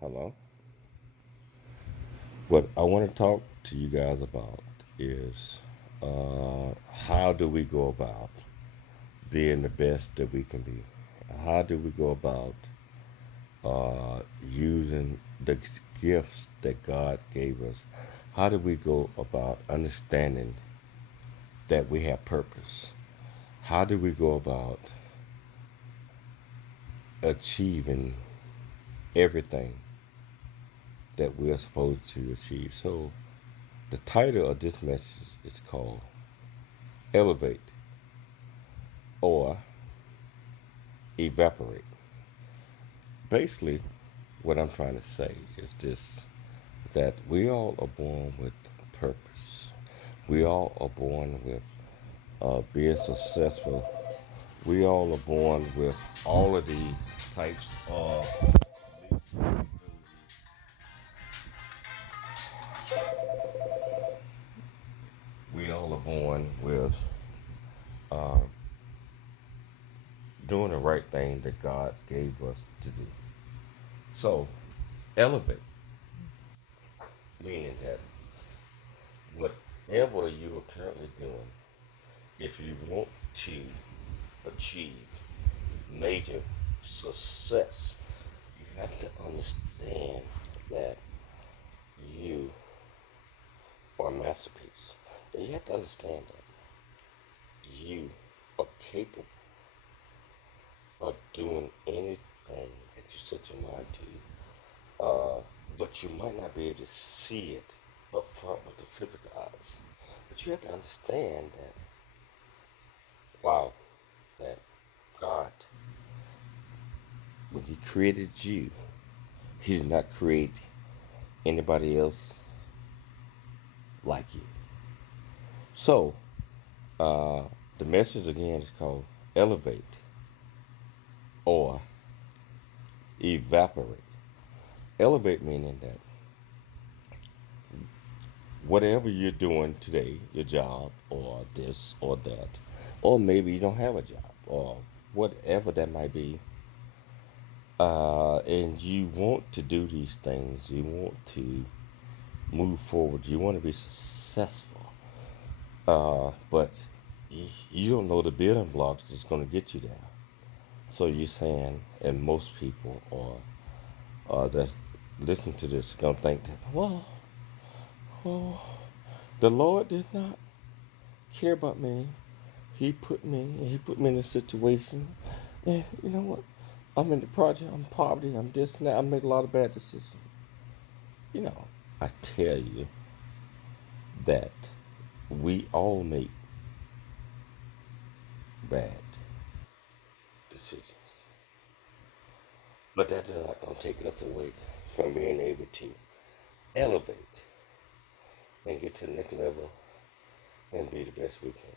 Hello. What I want to talk to you guys about is how do we go about being the best that we can be? How do we go about using the gifts that God gave us? How do we go about understanding that we have purpose? How do we go about achieving everything that we're supposed to achieve? So, the title of this message is called Elevate or Evaporate. Basically, what I'm trying to say is this, that we all are born with purpose. We all are born with being successful. We all are born with all of these types of we all are born with uh, doing the right thing that God gave us to do. So, elevate, meaning that whatever you are currently doing, if you want to achieve major success, you have to understand that you are a masterpiece. And you have to understand that you are capable of doing anything that you set your mind to. But you might not be able to see it up front with the physical eyes. But you have to understand that, wow, that God, when He created you, He did not create anybody else like you. So, uh, the message again is called elevate or evaporate. Elevate meaning that whatever you're doing today, your job or this or that, or maybe you don't have a job or whatever that might be, and you want to do these things, you want to move forward, you want to be successful, but you don't know the building blocks that's going to get you there. So you're saying, and most people that's listening to this gonna think that, well, oh, the Lord did not care about me. He put me in a situation, and you know what? I'm in the project. I'm poverty. I'm this and that. I made a lot of bad decisions. You know, I tell you that we all make bad decisions, but that is not gonna take us away from being able to elevate and get to the next level and be the best we can.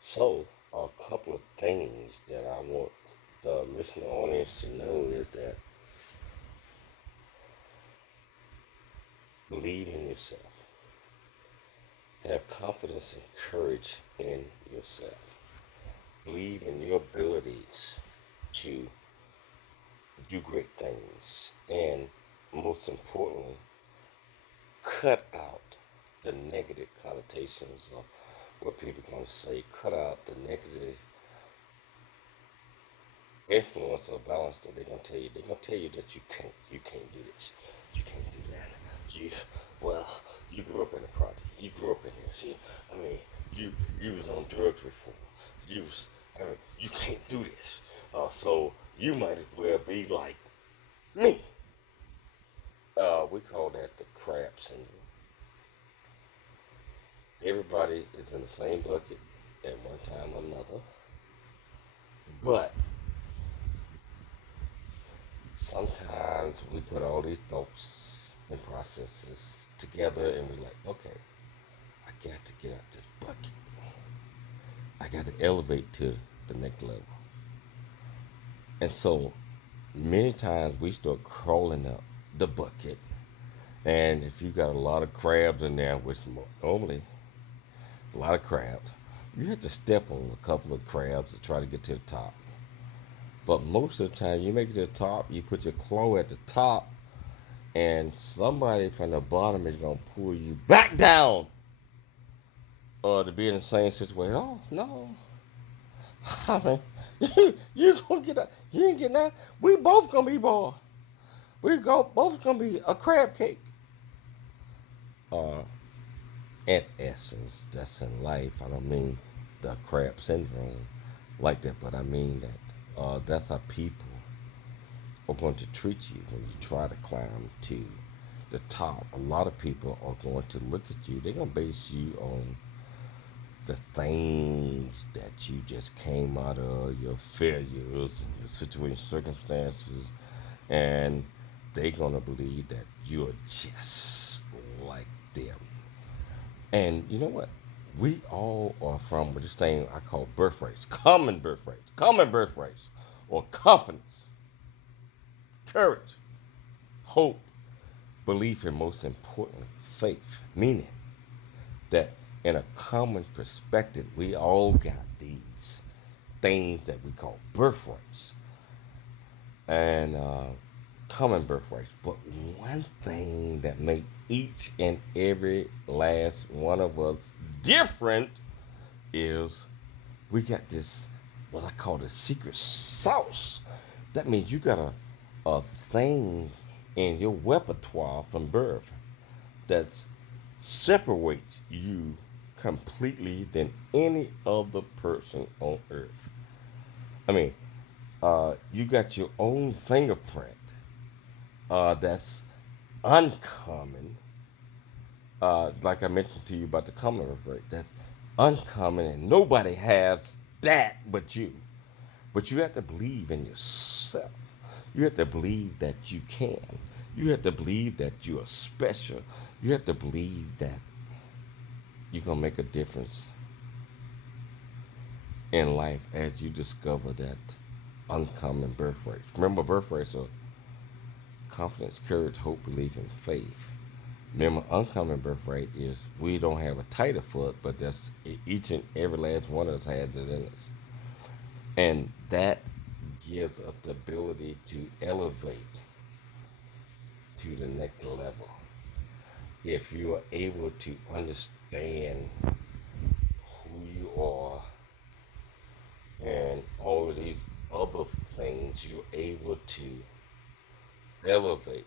So, a couple of things that I want the listening audience to know is that believe in yourself, have confidence and courage in yourself, believe in your abilities to do great things, and most importantly, cut out the negative connotations of what people are going to say, cut out the negative influence or balance that they're gonna tell you. They're gonna tell you that you can't do this, you can't do that. You well, you grew up in a project. You grew up in this. I mean, you was on drugs before. You can't do this. So you might as well be like me. We call that the crab syndrome. Everybody is in the same bucket at one time or another, but sometimes we put all these thoughts and processes together and we're like, okay, I got to get out this bucket. I got to elevate to the next level. And so many times we start crawling up the bucket. And if you got a lot of crabs in there, which normally a lot of crabs, you have to step on a couple of crabs to try to get to the top. But most of the time, you make it to the top, you put your claw at the top, and somebody from the bottom is gonna pull you back down, or to be in the same situation. Oh no, I mean, you gonna get out. You ain't getting out. We both gonna be bored. Both gonna be a crab cake. Uh, in essence, that's in life. I don't mean the crab syndrome like that, but I mean that that's how people are going to treat you when you try to climb to the top. A lot of people are going to look at you. They're gonna base you on the things that you just came out of, your failures and your situation, circumstances, and they're gonna believe that you're just like them. And you know what? We all are from this thing I call birth rates, common birth rates, or confidence, courage, hope, belief, and most importantly, faith. Meaning that in a common perspective, we all got these things that we call birthrights and common birthrights. But one thing that make each and every last one of us different is we got this what I call the secret sauce. That means you got a thing in your repertoire from birth that separates you completely than any other person on earth. I mean, you got your own fingerprint that's uncommon. Like I mentioned to you about the common rate, that's uncommon, and nobody has that but you. But you have to believe in yourself. You have to believe that you can. You have to believe that you are special. You have to believe that you're gonna make a difference in life as you discover that uncommon birth rates. Remember, birth rates are confidence, courage, hope, belief, and faith. Remember, uncommon birth rate is we don't have a tighter foot, but that's each and every last one of us has it in us, and that gives us the ability to elevate to the next level. If you are able to understand who you are and all of these other things, you're able to elevate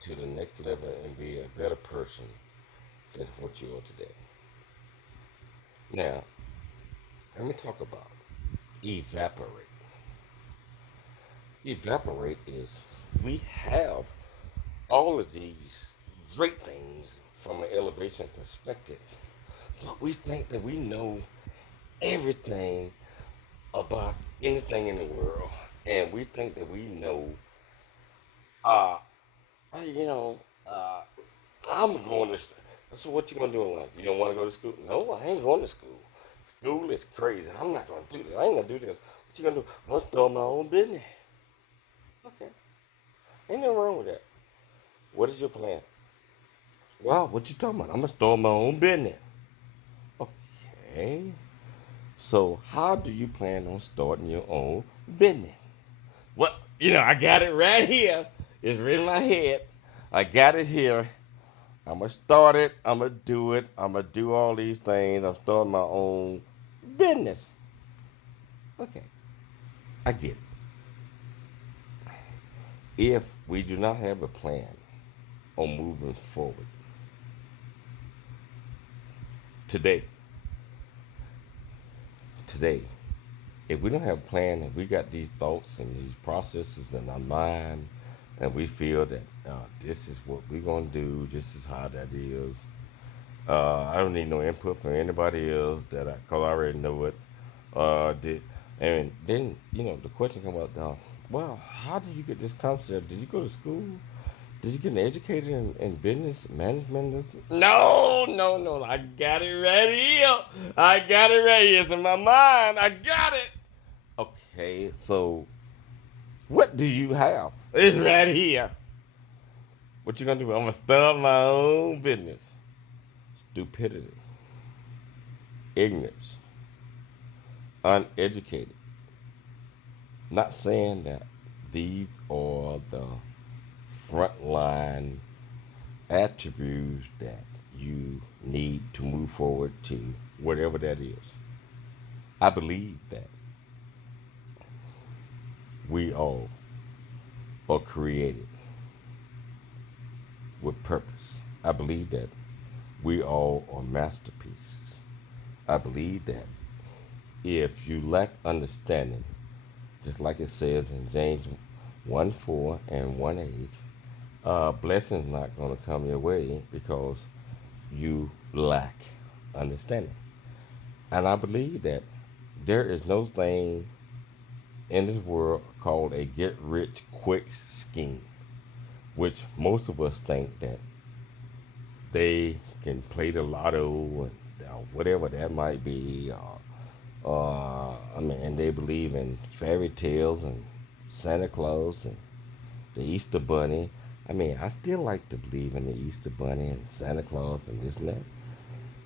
to the next level and be a better person than what you are today. Now, let me talk about evaporate. Evaporate is we have all of these great things from an elevation perspective, but we think that we know everything about anything in the world, and we think that we know, uh, you know, uh, I'm going to. So what you gonna do in life? You don't want to go to school? No, I ain't going to school. School is crazy. I'm not gonna do this. I ain't gonna do this. What you gonna do? I'm gonna start my own business. Okay, ain't nothing wrong with that. What is your plan? Well, what you talking about? I'm gonna start my own business. Okay. So how do you plan on starting your own business? Well, I got it right here. It's right in my head. I got it here. I'm gonna start it. I'm gonna do it. I'm gonna do all these things. I'm starting my own business. Okay, I get it. If we do not have a plan on moving forward today, today, if we don't have a plan and we got these thoughts and these processes in our mind, and we feel that this is what we're gonna do, this is how that is. I don't need no input from anybody else cause I already know it. Did and then the question come up now. Well, how did you get this concept? Did you go to school? Did you get an educator in business management? No, no, no. I got it right here. I got it right here. It's in my mind. I got it. Okay, so what do you have? It's right here. What you gonna do? I'm gonna start my own business. Stupidity, ignorance, uneducated. Not saying that these are the frontline attributes that you need to move forward to whatever that is. I believe that we all are created with purpose. I believe that we all are masterpieces. I believe that if you lack understanding, just like it says in James 1:4 and 1:8, blessing's not going to come your way because you lack understanding. And I believe that there is no thing in this world called a get rich quick scheme, which most of us think that they can play the lotto and whatever that might be. And they believe in fairy tales and Santa Claus and the Easter Bunny. I mean, I still like to believe in the Easter Bunny and Santa Claus and this and that.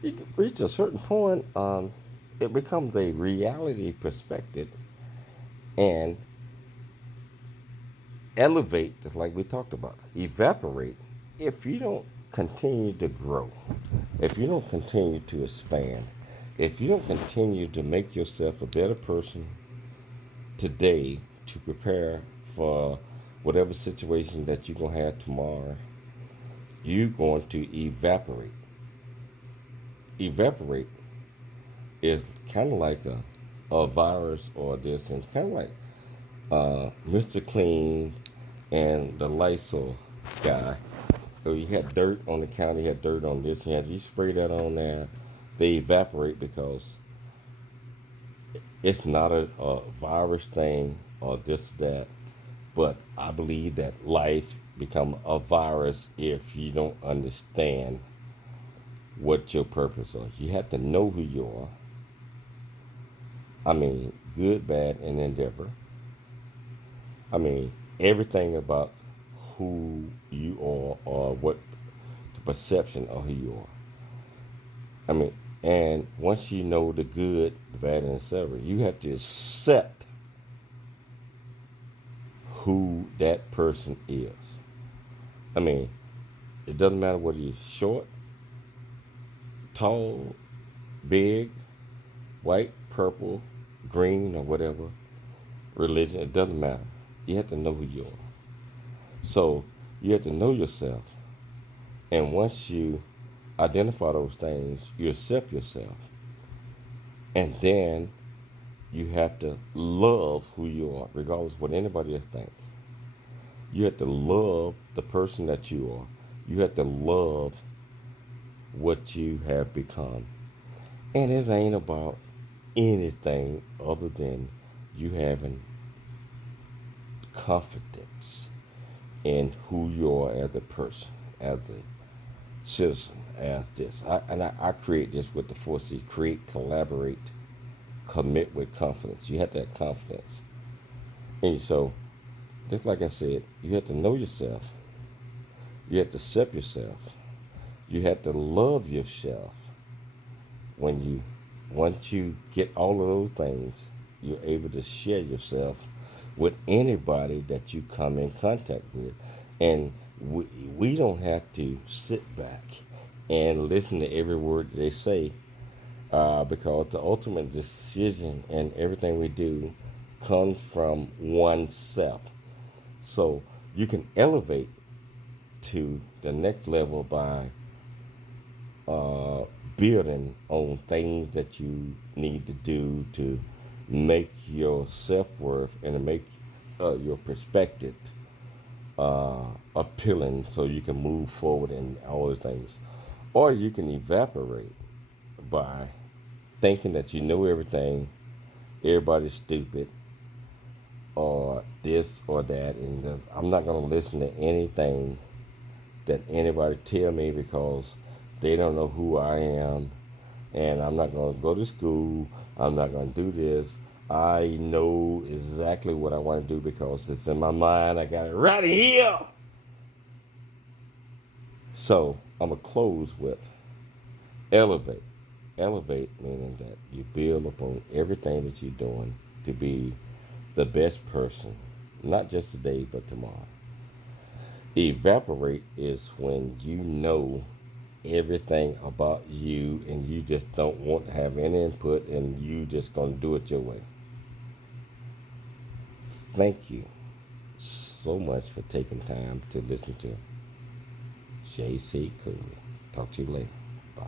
You can reach a certain point, it becomes a reality perspective and elevate, just like we talked about, evaporate if you don't continue to grow, if you don't continue to expand, if you don't continue to make yourself a better person today to prepare for whatever situation that you're going to have tomorrow, you're going to evaporate. Evaporate is kind of like a virus or this, and kind of like Mr. Clean and the Lysol guy. So you had dirt on the counter, you had dirt on this, you spray that on there, they evaporate because it's not a virus thing or this that. But I believe that life become a virus if you don't understand what your purpose is. You have to know who you are. I mean, good, bad, and endeavor. I mean, everything about who you are or what the perception of who you are. I mean, and once you know the good, the bad, and etc., you have to accept who that person is. I mean, it doesn't matter whether you're short, tall, big, white, purple, green, or whatever religion, it doesn't matter. You have to know who you are. So you have to know yourself. And once you identify those things, you accept yourself. And then you have to love who you are, regardless of what anybody else thinks. You have to love the person that you are. You have to love what you have become. And it ain't about anything other than you having confidence in who you are as a person, as a citizen, as this. I create this with the 4C: create, collaborate, commit with confidence. You have to have confidence. And so, just like I said, you have to know yourself. You have to accept yourself. You have to love yourself. Once you get all of those things, you're able to share yourself with anybody that you come in contact with. And we don't have to sit back and listen to every word they say, because the ultimate decision and everything we do comes from oneself. So you can elevate to the next level by uh, building on things that you need to do to make your self-worth and to make your perspective appealing so you can move forward in all those things. Or you can evaporate by thinking that you know everything, everybody's stupid, or this or that, and just, I'm not going to listen to anything that anybody tell me because they don't know who I am, and I'm not going to go to school. I'm not going to do this. I know exactly what I want to do because it's in my mind. I got it right here. So I'm going to close with elevate. Elevate meaning that you build upon everything that you're doing to be the best person, not just today, but tomorrow. Evaporate is when you know everything about you and you just don't want to have any input and you just gonna do it your way. Thank you so much for taking time to listen to JC Cooley. Talk to you later. Bye.